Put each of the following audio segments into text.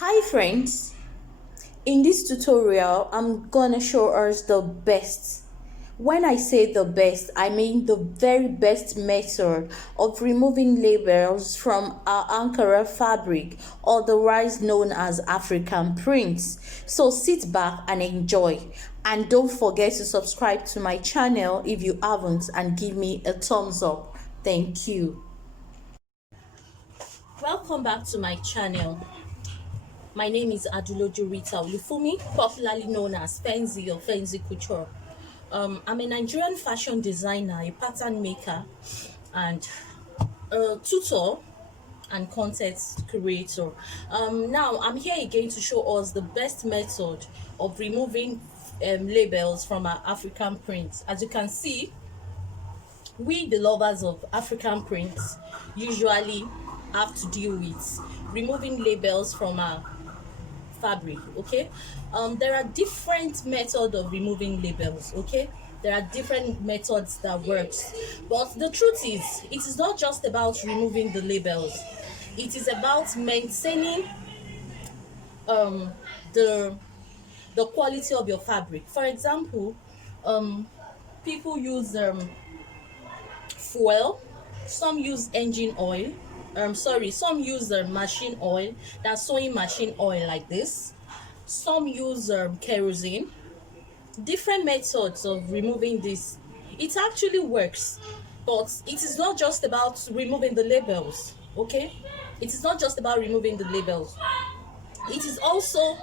Hi friends, in this tutorial I'm gonna show us the best. When I say the best, I mean the very best method of removing labels from our Ankara fabric, otherwise known as African prints. So sit back and enjoy, and don't forget to subscribe to my channel if you haven't, and give me a thumbs up. Thank you. Welcome back to my channel. My name is Aduloju Rita Olufumi, popularly known as Fenzi or Fenzi Couture. I'm a Nigerian fashion designer, a pattern maker, and a tutor and content creator. Now, I'm here again to show us the best method of removing labels from our African prints. As you can see, we, the lovers of African prints, usually have to deal with removing labels from our fabric. Okay, there are different methods of removing labels. Okay, there are different methods that works, but the truth is it is not just about removing the labels. It is about maintaining um the the quality of your fabric. For example, um people use fuel, some use engine oil, some use machine oil, that's sewing machine oil like this. Some use kerosene. Different methods of removing this. It actually works, but it is not just about removing the labels. Okay, it is not just about removing the labels. It is also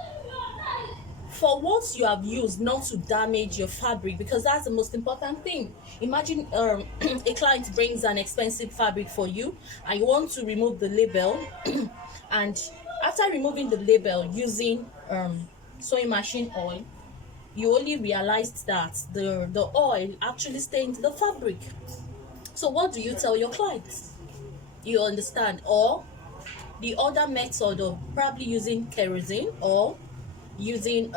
for what you have used not to damage your fabric, because that's the most important thing. Imagine a client brings an expensive fabric for you and you want to remove the label and after removing the label using sewing machine oil, you only realized that the oil actually stained the fabric. So what do you tell your clients? You understand? Or the other method of probably using kerosene or using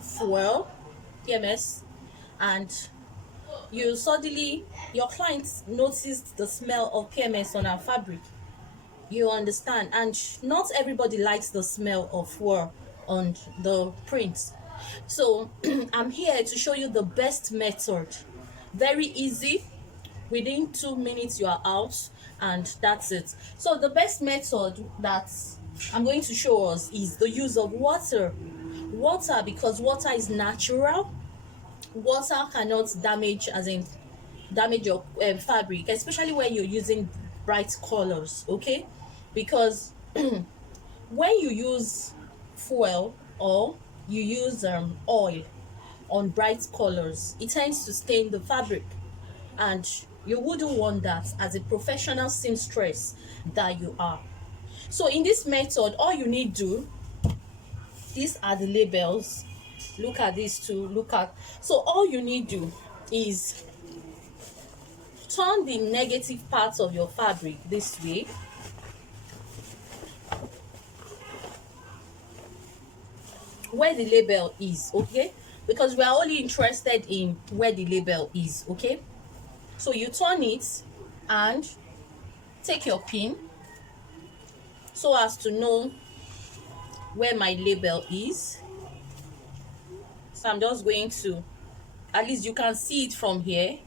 fuel, PMS, and you suddenly your clients noticed the smell of PMS on our fabric. You understand? And not everybody likes the smell of fuel on the print. So I'm here to show you the best method. Very easy. Within 2 minutes you are out, and that's it. So the best method that I'm going to show us is the use of water, because water is natural. Water cannot damage, as in damage your fabric, especially when you're using bright colors. Okay, because when you use fuel or you use oil on bright colors, it tends to stain the fabric, and you wouldn't want that as a professional seamstress that you are. So in this method, all you need to, these are the labels. Look at these two. Look at, so all you need to is turn the negative part of your fabric this way, where the label is. Okay, because we are only interested in where the label is. Okay, so you turn it and take your pin so as to know where my label is. So I'm just going to, at least you can see it from here.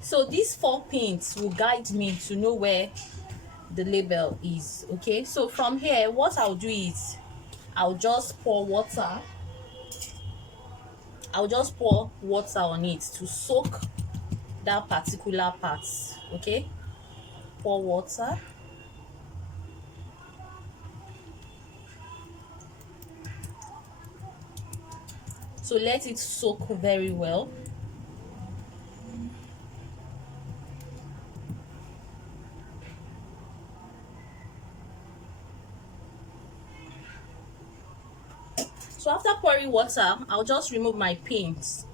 So these 4 pins will guide me to know where the label is. Okay, so from here what I'll do is I'll just pour water. I'll just pour water on it to soak that particular part. Okay, pour water. So let it soak very well. So after pouring water, I'll just remove my pins.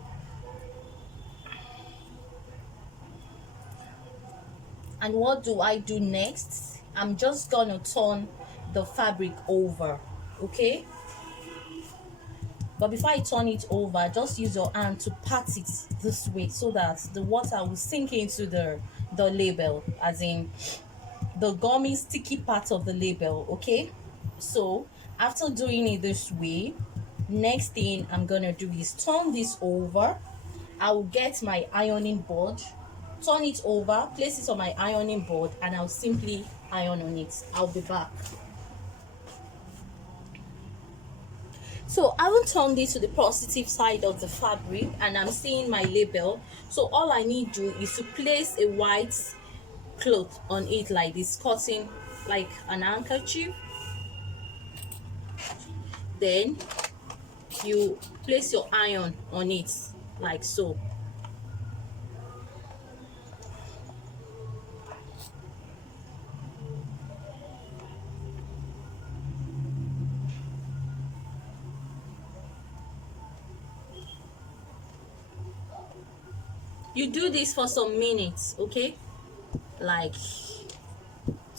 And what do I do next? I'm just gonna turn the fabric over. Okay, But before I turn it over, just use your hand to pat it this way so that the water will sink into the label, as in the gummy sticky part of the label. Okay, so after doing it this way, next thing I'm gonna do is turn this over. I will get my ironing board, turn it over, place it on my ironing board, and I'll simply iron on it. I'll be back. So I will turn this to the positive side of the fabric, and I'm seeing my label. So all I need to do is to place a white cloth on it like this, cutting like an handkerchief. Then you place your iron on it like so. You do this for some minutes, okay, like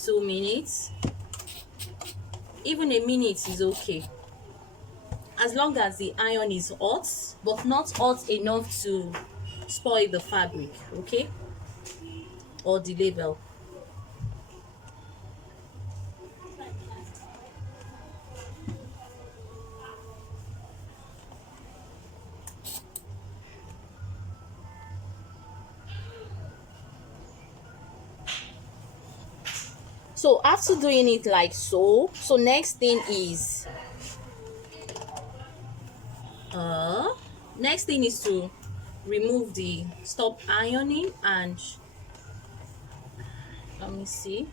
2 minutes. Even a minute is okay, as long as the iron is hot but not hot enough to spoil the fabric, okay, or the label. So after doing it like so, next thing is uh next thing is to remove the stop ironing, and let me see,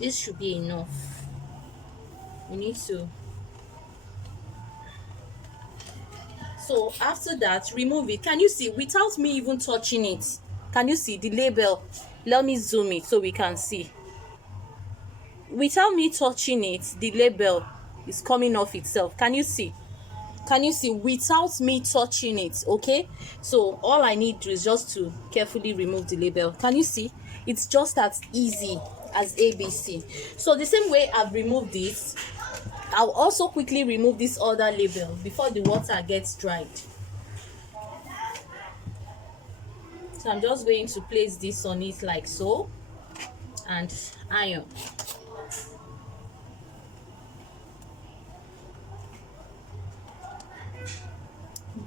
this should be enough. We need to, so after that, remove it. Can you see without me even touching it? Can you see the label? Let me zoom it so we can see. Without me touching it, the label is coming off itself. Can you see? Can you see without me touching it? Okay, so all I need to do is just to carefully remove the label. Can you see? It's just as easy as ABC. So the same way I've removed this, I'll also quickly remove this other label before the water gets dried. So I'm just going to place this on it like so and iron.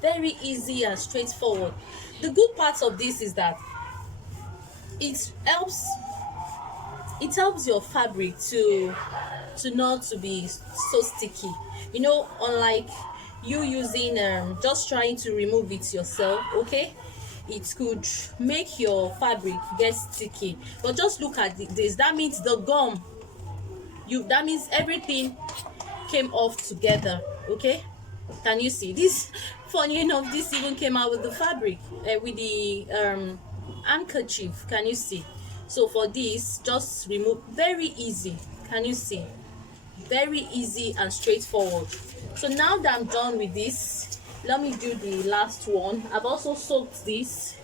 Very easy and straightforward. The good part of this is that it helps your fabric to not to be so sticky, you know, unlike you using just trying to remove it yourself. Okay, it could make your fabric get sticky, but just look at this. That means the gum, that means everything came off together. Okay, can you see this? Funny enough, this even came out with the fabric, with the handkerchief. Can you see? So for this, just remove, very easy. Can you see? Very easy and straightforward. So now that I'm done with this, let me do the last one. I've also soaked this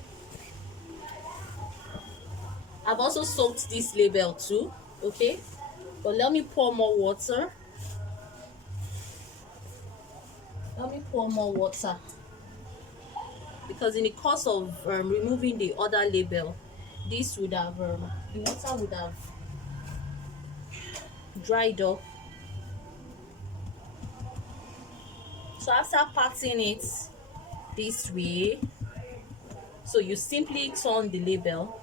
label too. Okay, but let me pour more water. Because in the course of removing the other label, this would have the water would have dried up. So after patting it this way, so you simply turn the label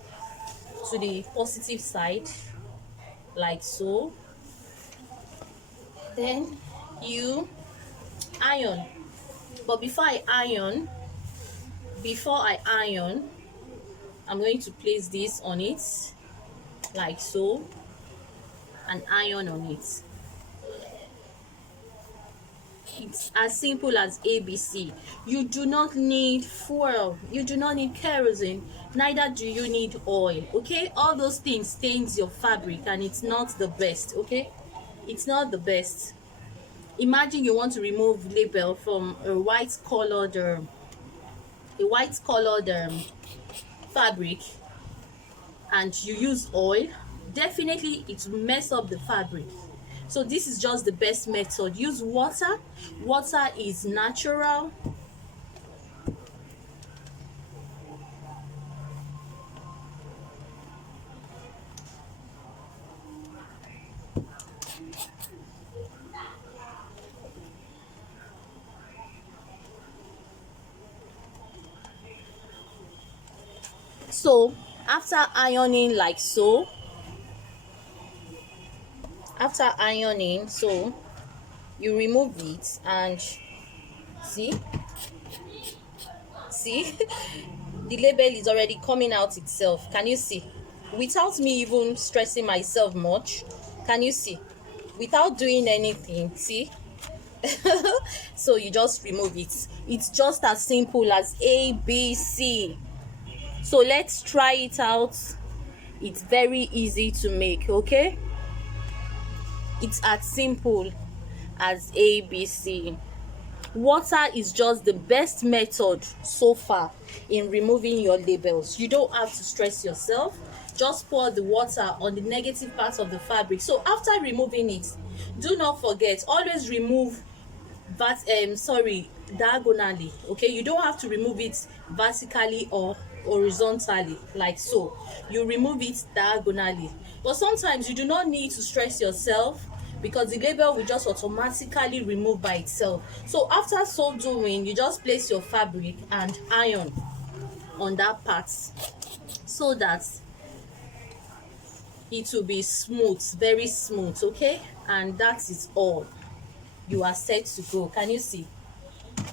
to the positive side like so, then you iron. But before I iron, I'm going to place this on it like so and iron on it. It's as simple as ABC. You do not need fuel, you do not need kerosene, neither do you need oil. Okay, all those things stains your fabric and it's not the best. Okay, it's not the best. Imagine you want to remove label from a white colored fabric and you use oil. Definitely it will mess up the fabric. So this is just the best method. Use water. Water is natural. So after ironing like so, you remove it and see the label is already coming out itself. Can you see? Without me even stressing myself much. Can you see? Without doing anything, see? So you just remove it. It's just as simple as ABC. So let's try it out. It's very easy to make, okay? It's as simple as ABC. Water is just the best method so far in removing your labels. You don't have to stress yourself. Just pour the water on the negative part of the fabric. So after removing it, do not forget, always remove diagonally. Okay, you don't have to remove it vertically or horizontally like so. You remove it diagonally, but sometimes you do not need to stress yourself because the label will just automatically remove by itself. So after so doing, you just place your fabric and iron on that part so that it will be smooth, very smooth. Okay, and that is all. You are set to go. Can you see?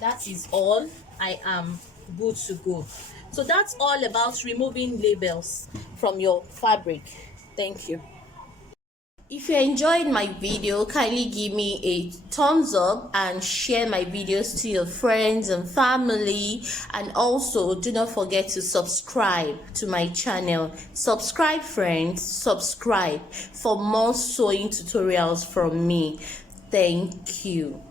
That is all. I am good to go. So that's all about removing labels from your fabric. Thank you. If you enjoyed my video, kindly give me a thumbs up and share my videos to your friends and family, and also do not forget to subscribe to my channel. Subscribe, friends, subscribe for more sewing tutorials from me. Thank you.